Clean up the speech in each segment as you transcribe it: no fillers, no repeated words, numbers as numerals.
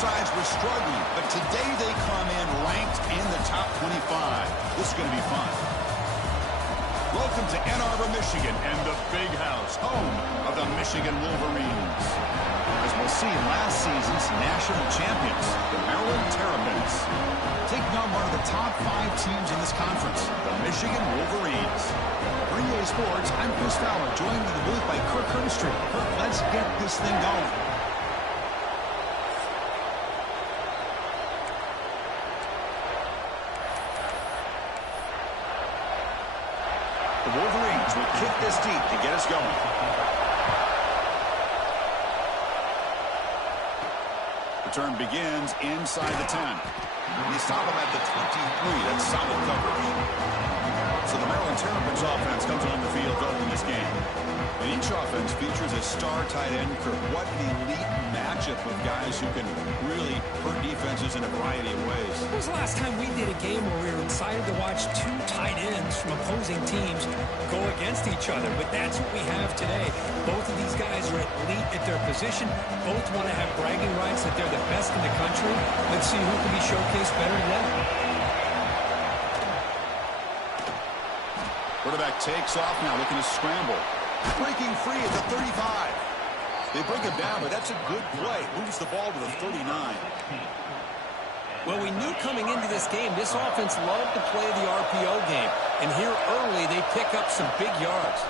sides were struggling, but today they come in ranked in the top 25. This is going to be fun. Welcome to Ann Arbor, Michigan, and the Big House, home of the Michigan Wolverines. As we'll see, last season's national champions, the Maryland Terrapins, taking on one of the top 5 teams in this conference, the Michigan Wolverines. For EA Sports, I'm Chris Fowler, joined in the booth by Kirk Herbstreit. Kirk, let's get this thing going. The Wolverines will kick this deep to get us going. Return begins inside the 10. They stop him at the 23. That's solid coverage. So the Maryland Terrapins offense comes on the field to open this game. And each offense features a star tight end. What an elite matchup with guys who can really hurt defenses in a variety of ways. When was the last time we did a game where we were excited to watch 2 tight ends from opposing teams go against each other? But that's what we have today. Both of these guys are elite at their position. Both want to have bragging rights that they're the best in the country. Let's see who can be showcased better than them. Quarterback takes off now, looking to scramble. Breaking free at the 35. They bring him down, but that's a good play. Moves the ball to the 39. Well, we knew coming into this game, this offense loved to play the RPO game. And here early, they pick up some big yards.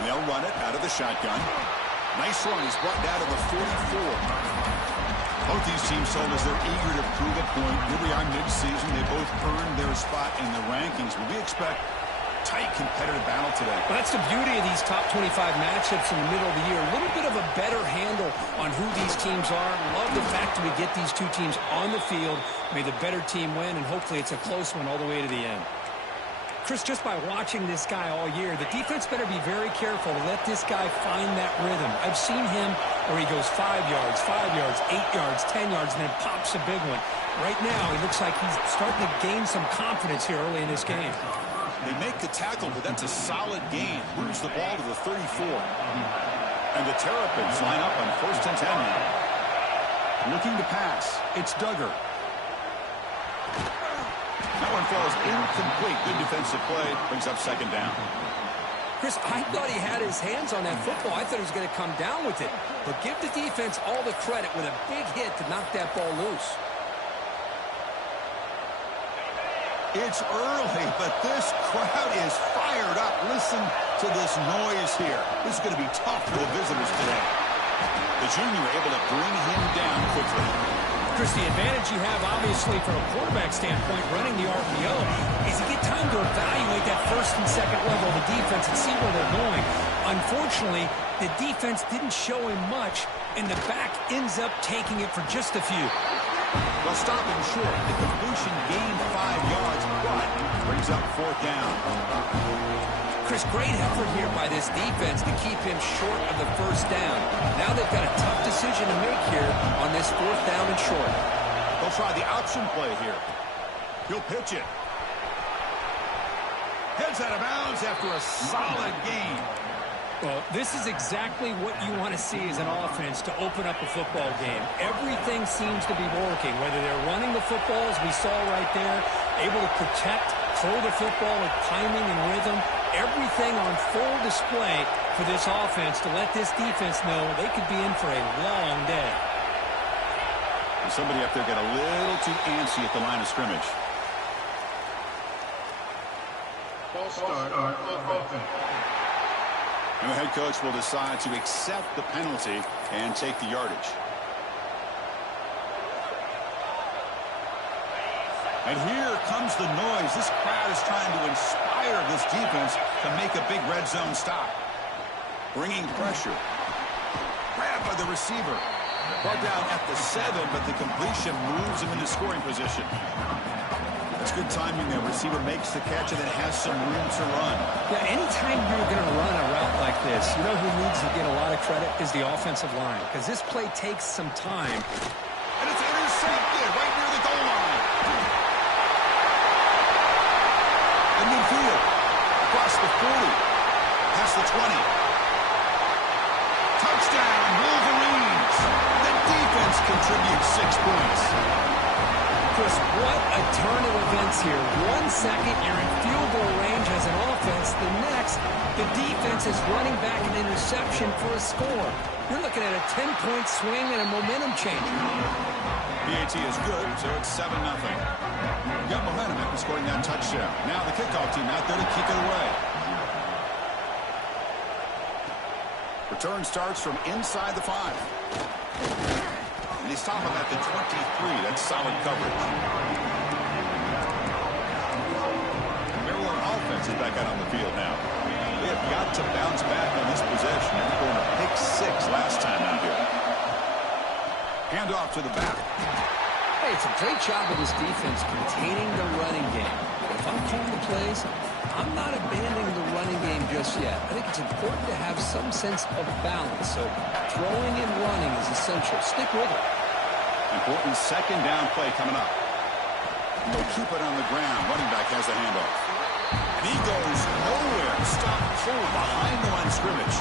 And they'll run it out of the shotgun. Nice run. He's brought down to the 44. Both these teams told us they're eager to prove a point. Here we are mid-season. They both earned their spot in the rankings. But we expect tight competitive battle today. Well, that's the beauty of these top 25 matchups in the middle of the year. A little bit of a better handle on who these teams are. Love the fact that we get these 2 teams on the field. May the better team win, and hopefully it's a close one all the way to the end. Chris, just by watching this guy all year, the defense better be very careful to let this guy find that rhythm. I've seen him where he goes 5 yards, 8 yards, 10 yards, and then pops a big one. Right now, he looks like he's starting to gain some confidence here early in this game. They make the tackle, but that's a solid gain. Moves the ball to the 34. And the Terrapins line up on 1st and 10 now. Looking to pass. It's Duggar. That one falls incomplete. Good defensive play. Brings up 2nd down. Chris, I thought he had his hands on that football. I thought he was going to come down with it. But give the defense all the credit with a big hit to knock that ball loose. It's early, but this crowd is fired up. Listen to this noise here. This is going to be tough for the visitors today. The junior able to bring him down quickly. Chris, the advantage you have, obviously, from a quarterback standpoint, running the RPO, is you get time to evaluate that 1st and 2nd level of the defense and see where they're going. Unfortunately, the defense didn't show him much, and the back ends up taking it for just a few. Well, stopping short. The completion gained 5 yards, but brings up 4th down. Chris, great effort here by this defense to keep him short of the 1st down. Now they've got a tough decision to make here on this 4th down and short. They'll try the option play here. He'll pitch it. Heads out of bounds after a solid gain. Well, this is exactly what you want to see as an offense to open up a football game. Everything seems to be working, whether they're running the football, as we saw right there, able to protect, throw the football with timing and rhythm, everything on full display for this offense to let this defense know they could be in for a long day. And somebody up there got a little too antsy at the line of scrimmage. False start on offense. And the head coach will decide to accept the penalty and take the yardage. And here comes the noise. This crowd is trying to inspire this defense to make a big red zone stop. Bringing pressure. Grabbed by the receiver. Brought down at the 7, but the completion moves him into scoring position. That's good timing there. Receiver makes the catch and then has some room to run. Yeah, anytime you're going to run a route like this, you know who needs to get a lot of credit is the offensive line, because this play takes some time. And it's intercepted right near the goal line. In midfield. Across the 40. Past the 20. Touchdown, Wolverines. The defense contribute 6 points. Chris, what a turn of events here. 1 second, you're in field goal range as an offense. The next, the defense is running back an interception for a score. You're looking at a 10-point swing and a momentum changer. PAT is good, so it's 7-0. Got momentum after scoring that touchdown. Now the kickoff team out there to kick it away. Return starts from inside the 5. And he's top him at the 23. That's solid coverage. Maryland offense is back out on the field now. They have got to bounce back on this possession. They're going to pick 6 last time out here. Hand off to the back. Hey, it's a great job of this defense containing the running game. But if I'm calling the plays, I'm not abandoning the running game just yet. I think it's important to have some sense of balance. So throwing and running is essential. Stick with it. Important second down play coming up. They'll keep it on the ground. Running back has the handoff. And he goes nowhere. Stop cold behind the line of scrimmage.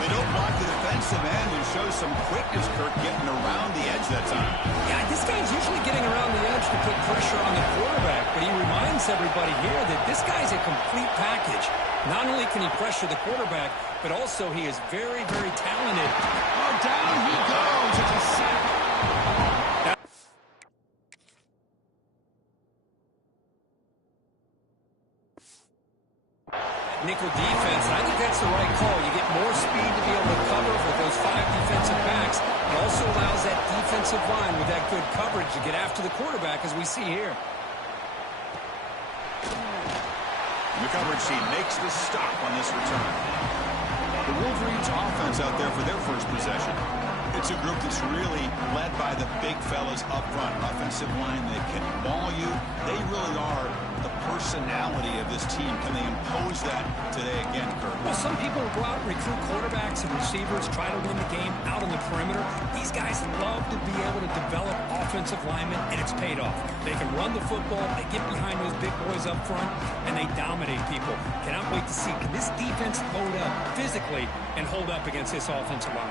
They don't block the defensive end and show some quickness, Kirk, getting around the edge that time. Yeah, this guy's usually getting around the edge to put pressure on the quarterback, but he reminds everybody here that this guy's a complete package. Not only can he pressure the quarterback, but also he is very, very talented. Oh, down he goes. It's a sack. Nickel defense, and I think that's the right call. You get more speed to be able to cover with those 5 defensive backs. It also allows that defensive line with that good coverage to get after the quarterback, as we see here. And the coverage team makes the stop on this return. The Wolverines offense out there for their first possession. It's a group that's really led by the big fellas up front. An offensive line that can maul you. They really are the personality of this team. Can they impose that today again, Kirk? Well, some people will go out and recruit quarterbacks and receivers, try to win the game out on the perimeter. These guys love to be able to develop offensive linemen, and it's paid off. They can run the football, they get behind those big boys up front, and they dominate people. Cannot wait to see, can this defense load up physically and hold up against this offensive line?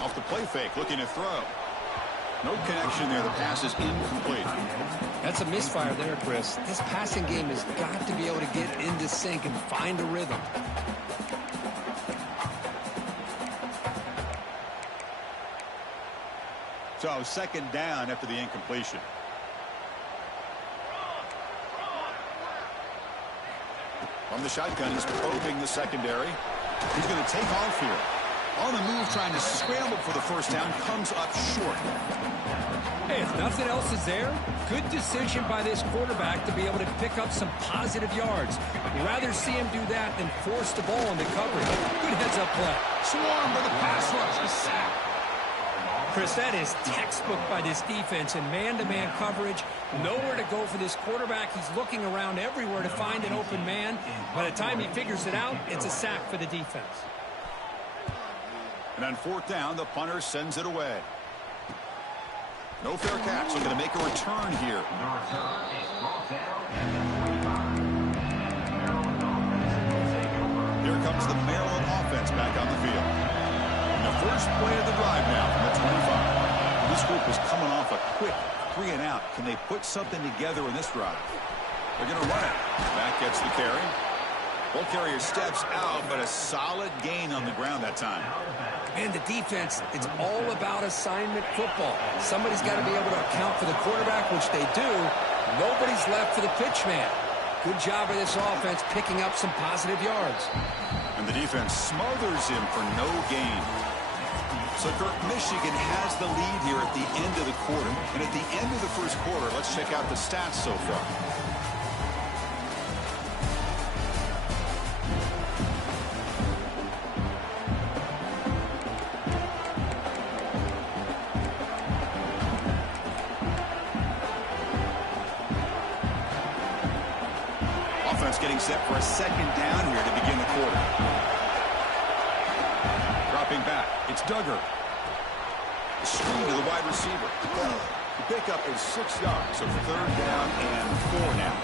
Off the play fake, looking to throw. No connection there. The pass is incomplete. That's a misfire there, Chris. This passing game has got to be able to get into sync and find a rhythm. So, second down after the incompletion. From the shotgun, he's probing the secondary. He's going to take off here. On the move, trying to scramble for the first down, comes up short. Hey, if nothing else is there, good decision by this quarterback to be able to pick up some positive yards. You'd rather see him do that than force the ball into coverage. Good heads-up play. Swarm with a pass rush, a sack. Chris, that is textbook by this defense in man-to-man coverage. Nowhere to go for this quarterback. He's looking around everywhere to find an open man. By the time he figures it out, it's a sack for the defense. And on fourth down, the punter sends it away. No fair catch. They're going to make a return here. Here comes the Maryland offense back on the field. And the first play of the drive now from the 25. This group is coming off a quick 3-and-out. Can they put something together in this drive? They're going to run it. Back gets the carry. Ball carrier steps out, but a solid gain on the ground that time. And the defense, it's all about assignment football. Somebody's got to be able to account for the quarterback, which they do. Nobody's left for the pitch man. Good job of this offense picking up some positive yards. And the defense smothers him for no gain. So, Kirk, Michigan has the lead here at the end of the quarter. And at the end of the first quarter, let's check out the stats so far. Offense getting set for a second down here to begin the quarter. Dropping back, it's Duggar. Screen to the wide receiver. The pickup is 6 yards, so third down and 4 now.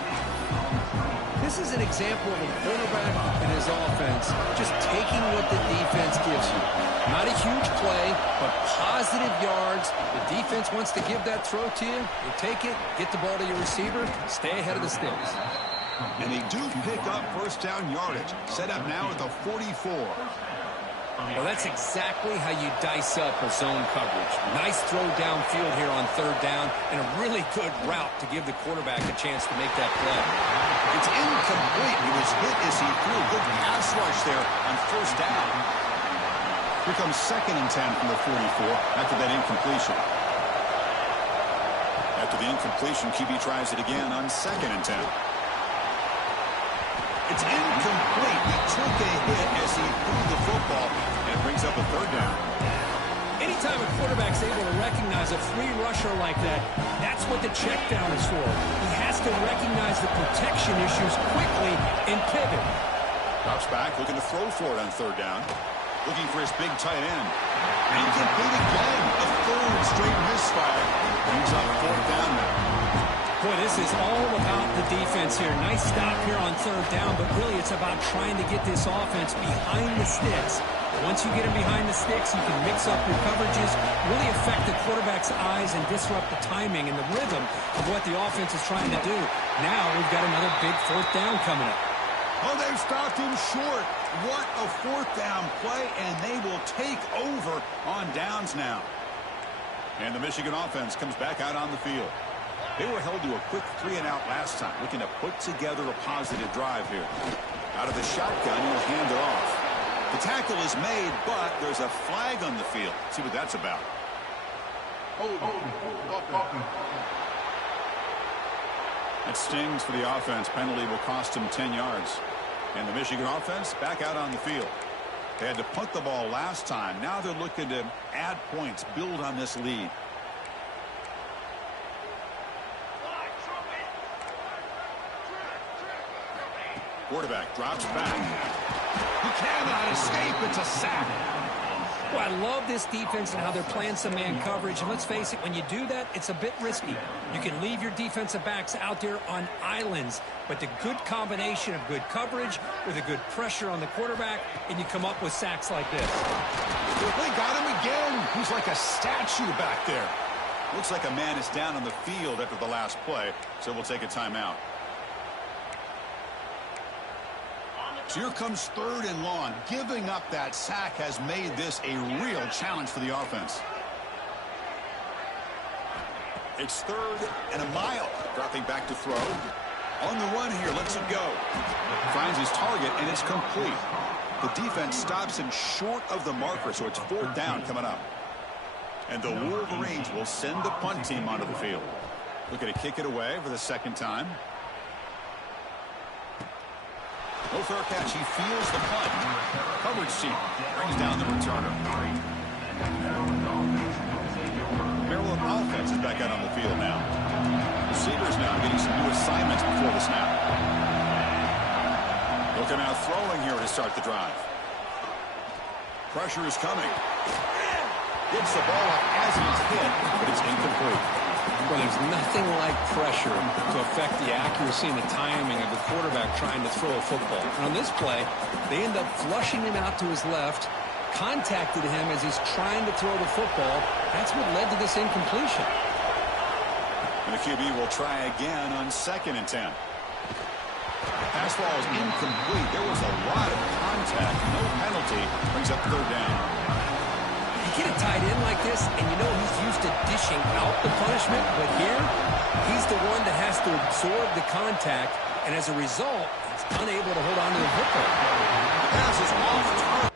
This is an example of a quarterback and his offense just taking what the defense gives positive yards. The defense wants to give that throw to you. You take it, get the ball to your receiver, stay ahead of the sticks. And they do pick up first down yardage. Set up now at the 44. Well, that's exactly how you dice up a zone coverage. Nice throw downfield here on third down, and a really good route to give the quarterback a chance to make that play. It's incomplete. He was hit as he threw. Good pass rush there on first down. Here comes 2nd and 10 from the 44 after that incompletion. After the incompletion, QB tries it again on 2nd and 10. It's incomplete. He took a hit as he threw the football, and it brings up a third down. Anytime a quarterback's able to recognize a free rusher like that, that's what the check down is for. He has to recognize the protection issues quickly and pivot. Drops back, looking to throw for it on third down. Looking for his big tight end. Incomplete again. A third straight misfire. Brings up 4th down now. Boy, this is all about the defense here. Nice stop here on third down, but really it's about trying to get this offense behind the sticks. Once you get them behind the sticks, you can mix up your coverages, really affect the quarterback's eyes and disrupt the timing and the rhythm of what the offense is trying to do. Now we've got another big 4th down coming up. Oh, they've stopped him short. What a 4th down play, and they will take over on downs now. And the Michigan offense comes back out on the field. They were held to a quick 3-and-out last time, looking to put together a positive drive here. Out of the shotgun, he'll hand it off. The tackle is made, but there's a flag on the field. Let's see what that's about. That stings for the offense. Penalty will cost him 10 yards. And the Michigan offense back out on the field. They had to punt the ball last time. Now they're looking to add points, build on this lead. Quarterback drops back. He cannot escape. It's a sack. Well, I love this defense and how they're playing some man coverage. And let's face it, when you do that, it's a bit risky. You can leave your defensive backs out there on islands. But the good combination of good coverage with a good pressure on the quarterback, and you come up with sacks like this. They got him again. He's like a statue back there. Looks like a man is down on the field after the last play, so we'll take a timeout. So here comes 3rd and long. Giving up that sack has made this a real challenge for the offense. It's 3rd and a mile. Dropping back to throw. On the run here, lets it go. Finds his target, and it's complete. The defense stops him short of the marker, so it's 4th down coming up. And the Wolverines will send the punt team onto the field. Looking to kick it away for the 2nd time. No fair catch. He feels the punt. Coverage team brings down the returner. Maryland offense is back out on the field now. Receivers now getting some new assignments before the snap. Looking out throwing here to start the drive. Pressure is coming. Gets the ball up as he's hit, but it's incomplete. Well, there's nothing like pressure to affect the accuracy and the timing of the quarterback trying to throw a football. And on this play, they end up flushing him out to his left, contacted him as he's trying to throw the football. That's what led to this incompletion. And the QB will try again on 2nd and 10. Pass ball is incomplete. There was a lot of contact. No penalty. Brings up 3rd down. You get a tight end like this, and you know he's used to dishing out the punishment, but here, he's the one that has to absorb the contact, and as a result, he's unable to hold on to the football. The pass is off target.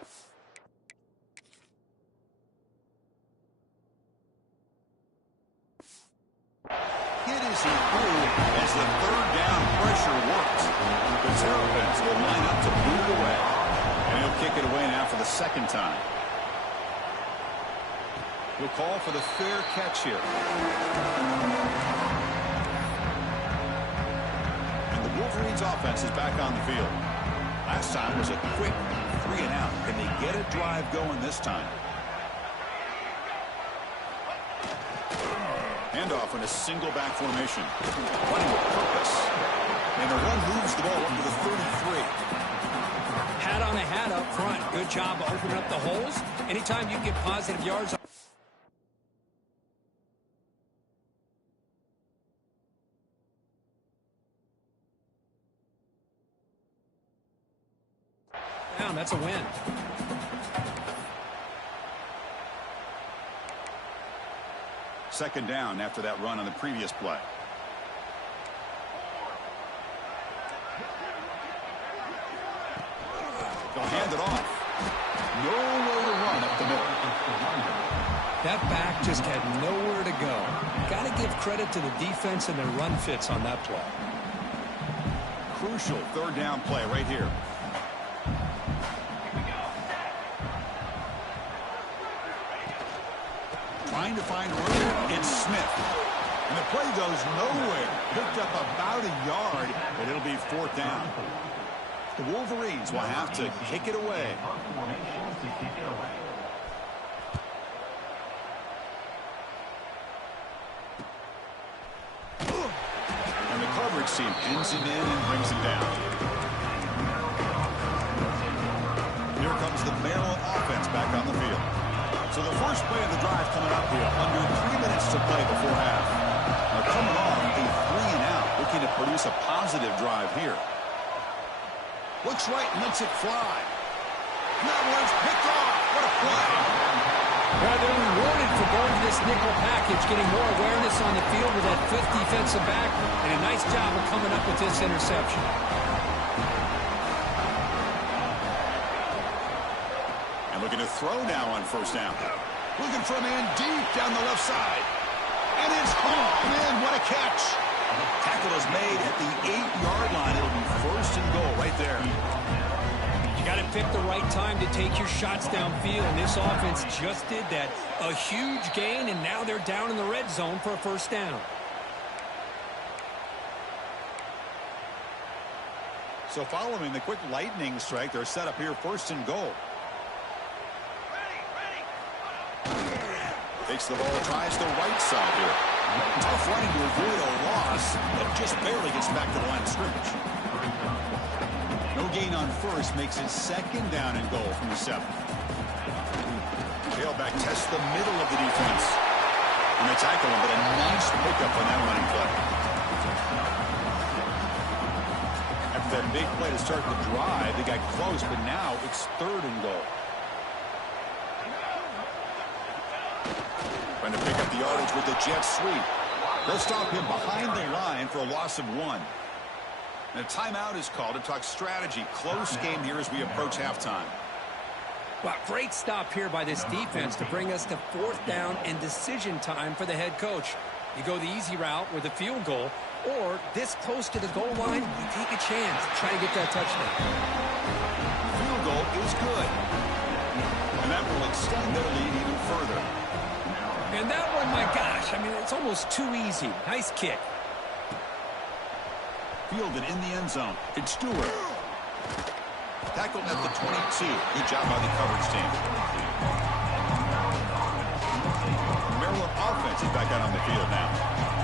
Hit as he threw as the 3rd down pressure works. The Terpins will line up to boot it away, and he'll kick it away now for the 2nd time. He'll call for the fair catch here. And the Wolverines offense is back on the field. Last time was a quick 3-and-out. Can they get a drive going this time? Handoff in a single back formation. Running with purpose. And the run moves the ball up to the 33. Hat on a hat up front. Good job opening up the holes. Anytime you get positive yards That's a win. Second down after that run on the previous play. They'll hand it off. No way to run up the middle. That back just had nowhere to go. Got to give credit to the defense and their run fits on that play. Crucial third down play right here. Trying to find room. It's Smith. And the play goes nowhere. Picked up about a yard, but it'll be fourth down. The Wolverines will have to kick it away. And the coverage team pins him in and brings him down. Here comes the Maryland offense back on the field. So the first play of the drive coming up here. Under 3 minutes to play before half. Now coming off a 3-and-out, looking to produce a positive drive here. Looks right and lets it fly. And that one's picked off. What a play. Well, they're rewarded for going to this nickel package, getting more awareness on the field with that fifth defensive back, and a nice job of coming up with this interception. And looking to throw now on first down. Looking for a man deep down the left side. And it's home in. What a catch. Tackle is made at the 8-yard line. It'll be first and goal right there. You got to pick the right time to take your shots downfield, and this offense just did that. A huge gain, and now they're down in the red zone for a first down. So following the quick lightning strike, they're set up here first and goal. Takes the ball, tries the right side here. Tough running to avoid a loss, but just barely gets back to the line of scrimmage. No gain on first, makes it second down and goal from the 7. Tailback tests the middle of the defense. And they tackle him, but a nice pickup on that running play. After that big play to start the drive, they got close, but now it's third and goal. Trying to pick up the yardage with the jet sweep. They'll stop him behind the line for a loss of 1. And a timeout is called to talk strategy. Close game here as we approach halftime. Well, great stop here by this defense to bring us to fourth down and decision time for the head coach. You go the easy route with a field goal, or this close to the goal line, you take a chance to try to get that touchdown. Field goal is good. And that will extend their lead even further. And that one, my gosh, I mean, it's almost too easy. Nice kick. Fielded in the end zone. It's Stewart. Tackled at the 22. Good job by the coverage team. Maryland offense is back out on the field now.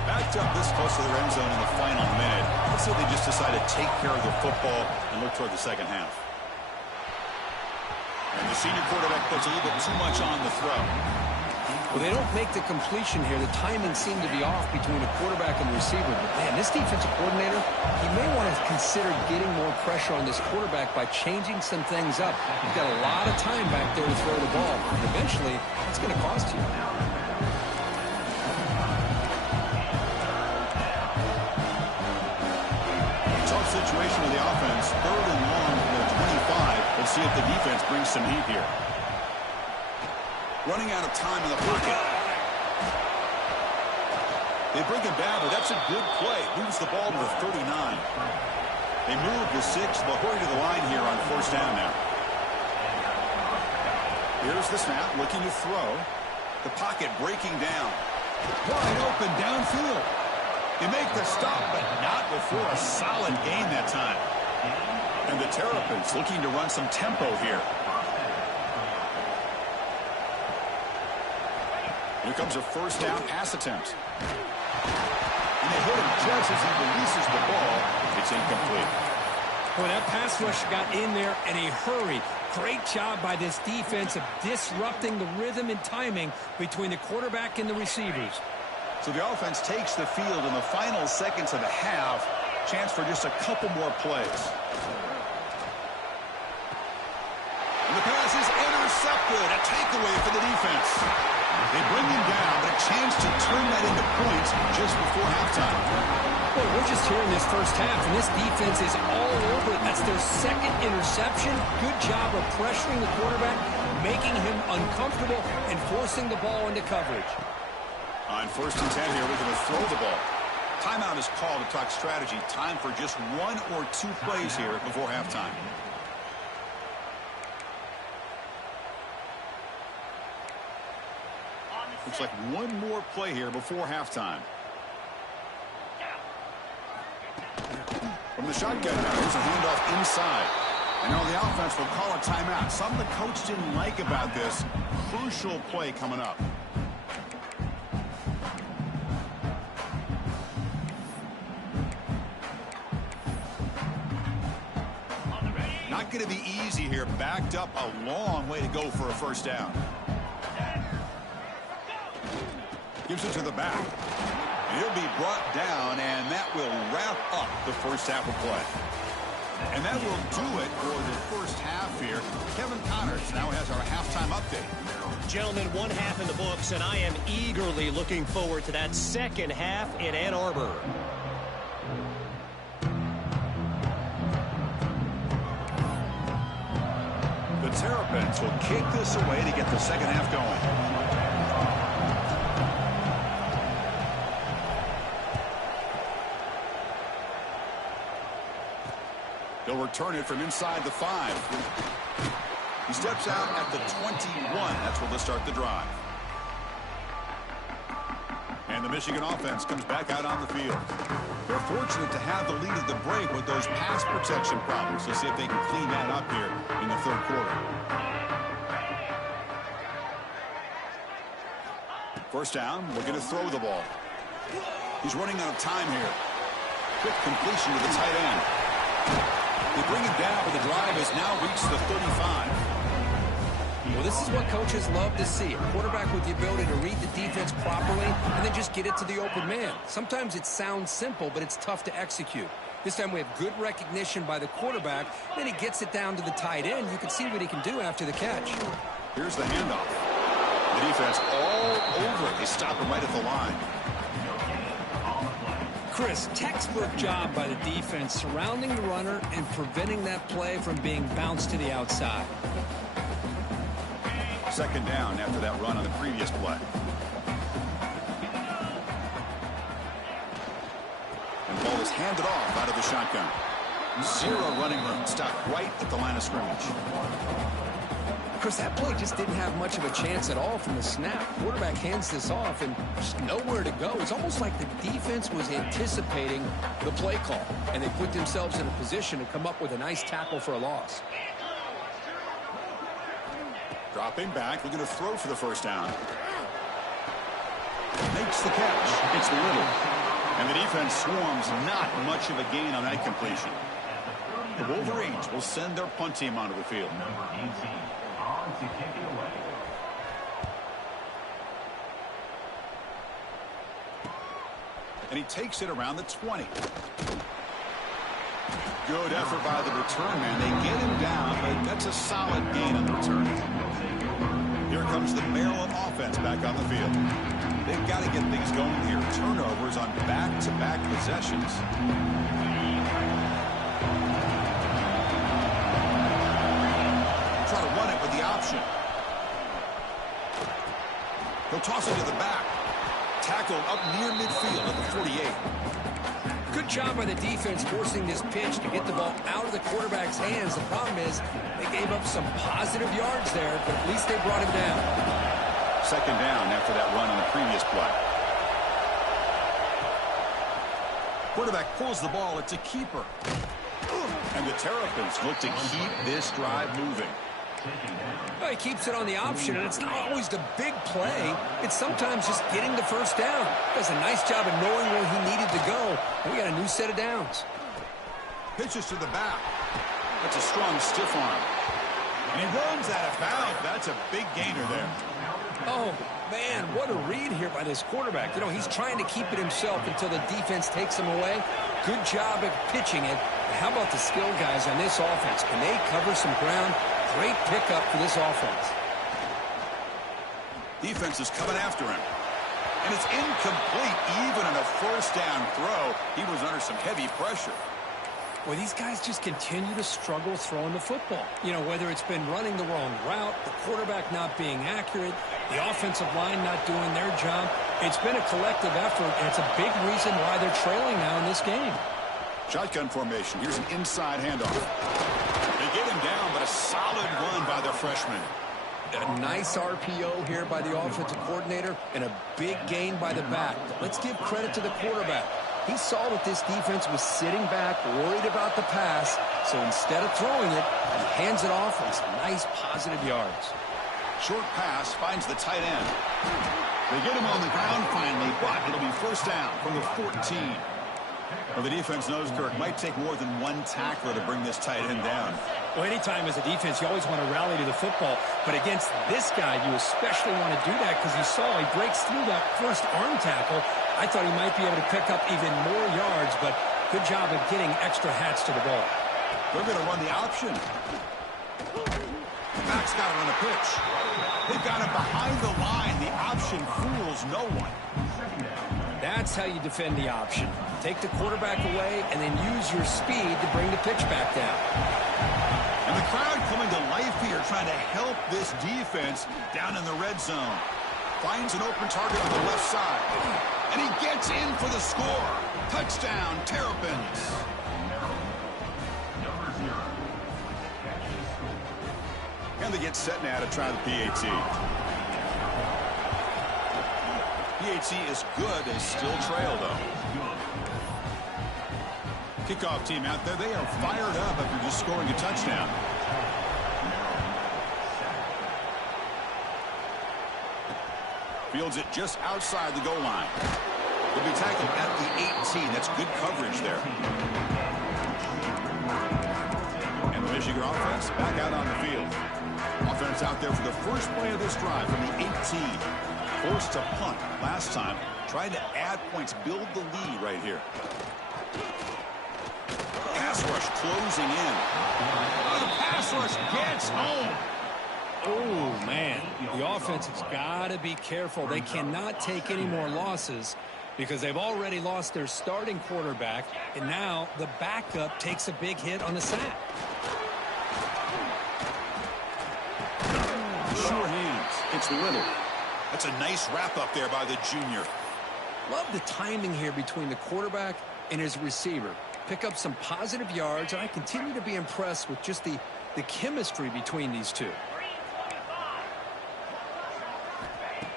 Backed up this close to their end zone in the final minute. Let's say they just decide to take care of the football and look toward the second half. And the senior quarterback puts a little bit too much on the throw. Well, they don't make the completion here. The timing seemed to be off between the quarterback and the receiver. But, man, this defensive coordinator, he may want to consider getting more pressure on this quarterback by changing some things up. You've got a lot of time back there to throw the ball. And eventually, it's going to cost you. Tough situation with the offense. Third and long from the 25. Let's see if the defense brings some heat here. Running out of time in the pocket. They bring him down, but that's a good play. Moves the ball to the 39. They move the 6. They'll hurry to the line here on first down now. Here's the snap, looking to throw. The pocket breaking down. Wide open downfield. They make the stop, but not before a solid gain that time. And the Terrapins looking to run some tempo here. Here comes a first down pass attempt. And they hit him just as he releases the ball. It's incomplete. Boy, that pass rush got in there in a hurry. Great job by this defense of disrupting the rhythm and timing between the quarterback and the receivers. So the offense takes the field in the final seconds of the half. Chance for just a couple more plays. takeaway for the defense. They bring him down, but a chance to turn that into points just before halftime. Well, we're just here in this first half, and this defense is all over it. That's their second interception. Good job of pressuring the quarterback, making him uncomfortable, and forcing the ball into coverage. On 1st and 10 here, we're going to throw the ball. Timeout is called to talk strategy. Time for just 1 or 2 plays here before halftime. Looks like 1 more play here before halftime. From the shotgun now, here's a handoff inside. And now the offense will call a timeout. Something the coach didn't like about this. Crucial play coming up. Not going to be easy here. Backed up a long way to go for a first down. Gives it to the back. And he'll be brought down, and that will wrap up the first half of play. And that will do it for the first half here. Kevin Connors now has our halftime update. Gentlemen, 1 half in the books, and I am eagerly looking forward to that second half in Ann Arbor. The Terrapins will kick this away to get the second half going. He'll return it from inside the 5. He steps out at the 21. That's where they'll start the drive. And the Michigan offense comes back out on the field. They're fortunate to have the lead at the break with those pass protection problems. Let's see if they can clean that up here in the 3rd quarter. First down, looking to throw the ball. He's running out of time here. Quick completion to the tight end. They bring him down, but the drive has now reached the 35. Well, this is what coaches love to see. A quarterback with the ability to read the defense properly and then just get it to the open man. Sometimes it sounds simple, but it's tough to execute. This time we have good recognition by the quarterback. Then he gets it down to the tight end. You can see what he can do after the catch. Here's the handoff. The defense all over it. They stop him right at the line. Chris, textbook job by the defense surrounding the runner and preventing that play from being bounced to the outside. Second down after that run on the previous play. And the ball is handed off out of the shotgun. 0 running room. Stopped right at the line of scrimmage. Chris, that play just didn't have much of a chance at all from the snap. Quarterback hands this off and just nowhere to go. It's almost like the defense was anticipating the play call, and they put themselves in a position to come up with a nice tackle for a loss. Dropping back, looking to throw for the first down. Makes the catch. It's Little. And the defense swarms not much of a gain on that completion. The Wolverines will send their punt team onto the field. To kick it away. And he takes it around the 20. Good effort by the return man. They get him down, but that's a solid gain on the return. Here comes the Maryland offense back on the field. They've got to get things going here. Turnovers on back-to-back possessions. Try to run it with the option. He'll toss it to the back. Tackled up near midfield at the 48. Good job by the defense forcing this pitch to get the ball out of the quarterback's hands. The problem is they gave up some positive yards there, but at least they brought him down. Second down after that run on the previous play. Quarterback pulls the ball. It's a keeper. And the Terrapins look to keep this drive moving. Well, he keeps it on the option, and it's not always the big play. It's sometimes just getting the first down. Does a nice job of knowing where he needed to go. And we got a new set of downs. Pitches to the back. That's a strong stiff arm. And he runs out of bounds. That's a big gainer there. Oh, man, what a read here by this quarterback. You know, he's trying to keep it himself until the defense takes him away. Good job at pitching it. How about the skill guys on this offense? Can they cover some ground? Great pickup for this offense. Defense is coming after him. And it's incomplete. Even on a first down throw, he was under some heavy pressure. Well, these guys just continue to struggle throwing the football. You know, whether it's been running the wrong route, the quarterback not being accurate, the offensive line not doing their job. It's been a collective effort, and it's a big reason why they're trailing now in this game. Shotgun formation. Here's an inside handoff. They get him down, but a solid run by the freshman. A nice RPO here by the offensive coordinator and a big gain by the back. Let's give credit to the quarterback. He saw that this defense was sitting back, worried about the pass, so instead of throwing it, he hands it off for some nice positive yards. Short pass finds the tight end. They get him on the ground finally, but it'll be first down from the 14. Well, the defense knows, Kirk, might take more than one tackler to bring this tight end down. Well, anytime as a defense, you always want to rally to the football. But against this guy, you especially want to do that because you saw he breaks through that first arm tackle. I thought he might be able to pick up even more yards, but good job of getting extra hats to the ball. They're going to run the option. Back's got to run a pitch. They've got him behind the line. The option fools no one. That's how you defend the option. Take the quarterback away and then use your speed to bring the pitch back down. And the crowd coming to life here, trying to help this defense down in the red zone. Finds an open target on the left side. And he gets in for the score. Touchdown, Terpins. And they get set now to try the PAT. PAT is good. They still trail, though. Kickoff team out there. They are fired up after just scoring a touchdown. Fields it just outside the goal line. He'll be tackled at the 18. That's good coverage there. And the Michigan offense back out on the field. Offense out there for the first play of this drive from the 18. Forced to punt last time. Trying to add points, build the lead right here. Pass rush closing in. The pass rush gets home. Oh, man. The offense has got to be careful. They cannot take any more losses because they've already lost their starting quarterback, and now the backup takes a big hit on the sack. Sure hands. It's Little. That's a nice wrap up there by the junior. Love the timing here between the quarterback and his receiver. Pick up some positive yards, and I continue to be impressed with just the chemistry between these two.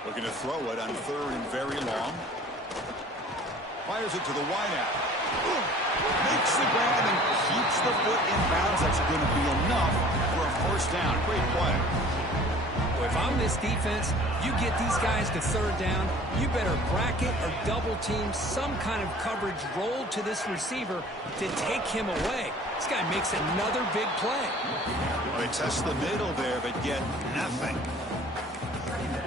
Looking to throw it on third and very long. Fires it to the wideout. Makes the grab and keeps the foot in bounds. That's going to be enough for a first down. Great play. Well, if I'm this defense, you get these guys to third down, you better bracket or double team some kind of coverage rolled to this receiver to take him away. This guy makes another big play. Well, they test the middle there, but get nothing.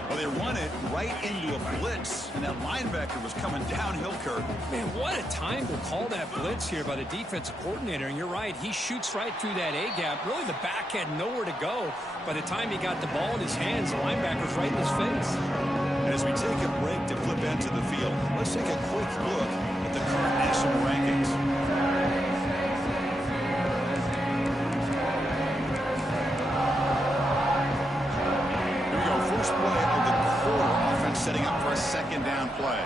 Well, they run it right into a blitz, and that linebacker was coming downhill, Kirk. Man, what a time to call that blitz here by the defensive coordinator. And you're right, he shoots right through that A-gap. Really, the back had nowhere to go. By the time he got the ball in his hands, the linebacker's right in his face. And as we take a break to flip into the field, let's take a quick look at the current national rankings. First play of the quarter, offense setting up for a second down play.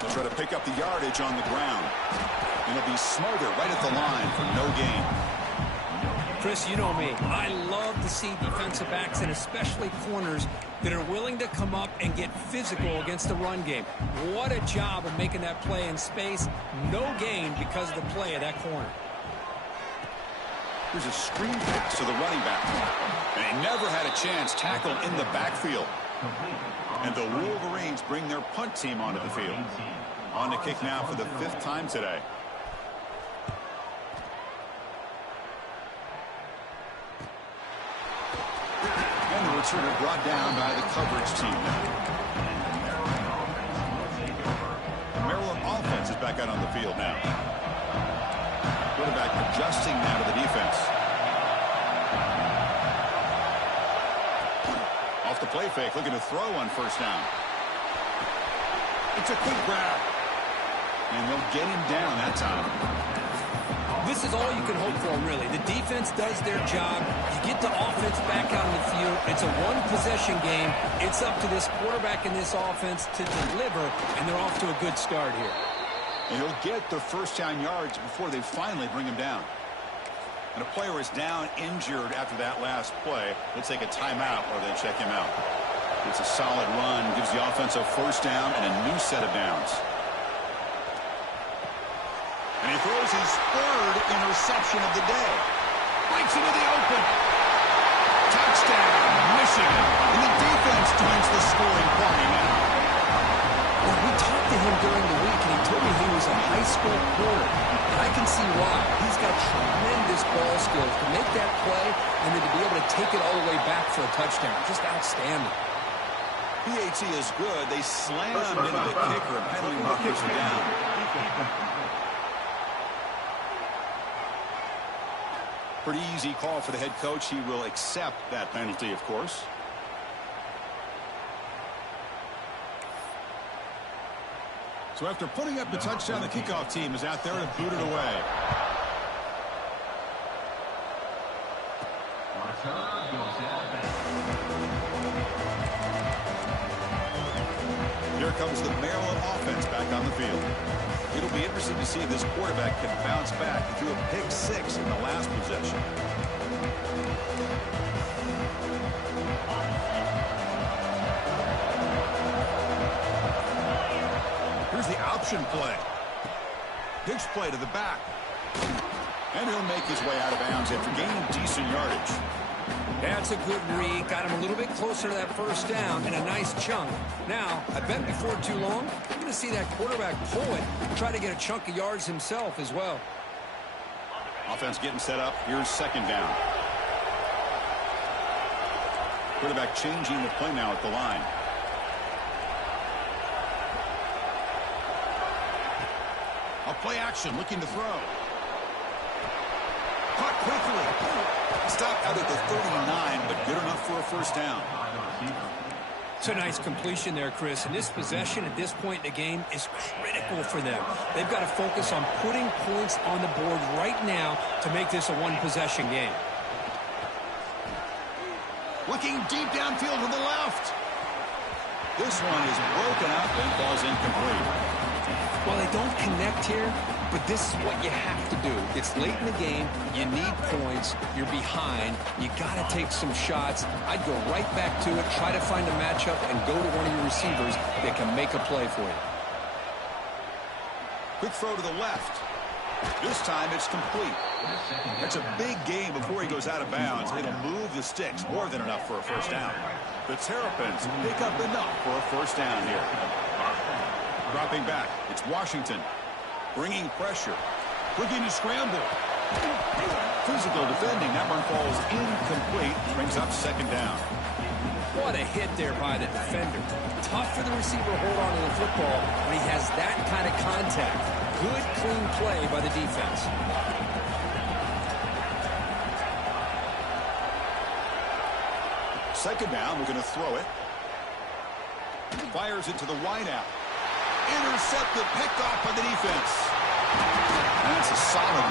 They'll try to pick up the yardage on the ground. And it'll be Smarter right at the line for no gain. Chris, you know me. I love to see defensive backs and especially corners that are willing to come up and get physical against the run game. What a job of making that play in space. No gain because of the play of that corner. Here's a screen pass to the running back. And he never had a chance tackled in the backfield. And the Wolverines bring their punt team onto the field. On to kick now for the 5th time today. And the returner brought down by the coverage team now. The Maryland offense is back out on the field now. Quarterback adjusting now to the defense. play fake, looking to throw on first down. It's a quick grab. And they'll get him down that time. This is all you can hope for, really. The defense does their job. You get the offense back out on the field. It's a one-possession game. It's up to this quarterback and this offense to deliver, and they're off to a good start here. And he'll get the first down yards before they finally bring him down. And a player is down injured after that last play. Let's take a timeout or they check him out. It's a solid run, gives the offense a first down and a new set of downs. And he throws his third interception of the day. Breaks into the open. Touchdown, Michigan. And the defense joins the scoring party now. Well, we talked to him during the week, and he told me he was a high school corner. And I can see why. He's got tremendous ball skills to make that play and then to be able to take it all the way back for a touchdown. Just outstanding. PAT is good. They slammed into the kicker and penalty markers are down. Pretty easy call for the head coach. He will accept that penalty, of course. So after putting up the touchdown, the kickoff team is out there to boot it away. Here comes the Maryland offense back on the field. It'll be interesting to see if this quarterback can bounce back. He threw a pick 6 in the last possession. Here's the option play. Pitch play to the back. And he'll make his way out of bounds after gaining decent yardage. That's a good read. Got him a little bit closer to that first down and a nice chunk. Now, I bet before too long, you're going to see that quarterback pull it, try to get a chunk of yards himself as well. Offense getting set up. Here's second down. Quarterback changing the play now at the line. A play action, looking to throw. Caught quickly. Stopped out at the 39, but good enough for a first down. It's a nice completion there, Chris. And this possession at this point in the game is critical for them. They've got to focus on putting points on the board right now to make this a one-possession game. Looking deep downfield to the left. This one is broken up and falls incomplete. Well, they don't connect here, but this is what you have to do. It's late in the game. You need points. You're behind. You got to take some shots. I'd go right back to it, try to find a matchup, and go to one of your receivers that can make a play for you. Quick throw to the left. This time it's complete. That's a big gain before he goes out of bounds. It'll move the sticks, more than enough for a first down. The Terrapins pick up enough for a first down here. Dropping back, it's Washington. Bringing pressure. Looking to scramble. Physical defending. That one falls incomplete. Brings up second down. What a hit there by the defender. Tough for the receiver to hold on to the football when he has that kind of contact. Good, clean play by the defense. Second down, we're going to throw it. Fires it to the wideout. Intercepted, picked off by the defense. And it's a solid